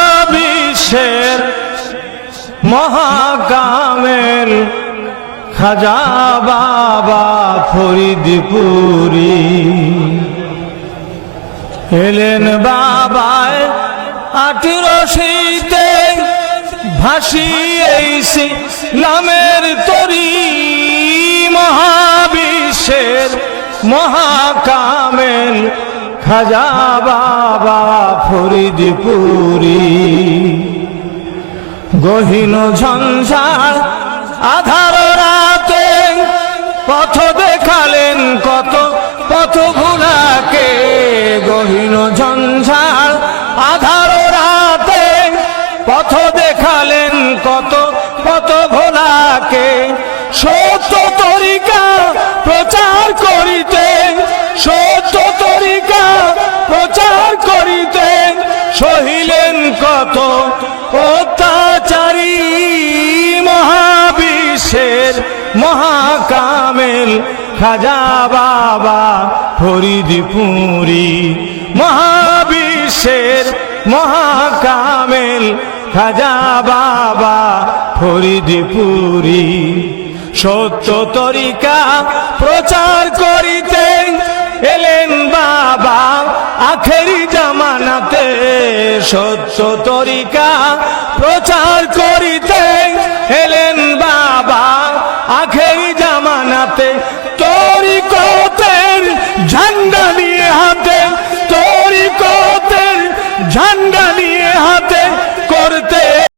মহাবিশ্বের মহাকামেল খাজা বাবা ফরিদপুরি এলেন বাবায় আঠেরোশিতে ভাসিয়ে ইসলামের তরি মহাবিশ্বের মহাকামেল খাজা বাবা ফরিদপুরি গহীন ঝঞ্ঝার আধার রাতে পথ দেখালেন কত পথ ভুলাকে গহীন ঝঞ্ঝার আধার রাতে পথ দেখালেন কত পথ ভোলাকে সত্য তরিকা প্রচার করিতে সত্য তরিকা প্রচার করিতে সহিলেন কত অত্যাচারী মহাবিশ্বের মহাকামেল খাজা বাবা ফরিদপুরি মহাবিশ্বের মহাকামেল খাজা বাবা ফরিদপুরি সত্য তরিকা প্রচার করিতে এলেন বাবা আখেরি জামানাতে সত্য তরিকা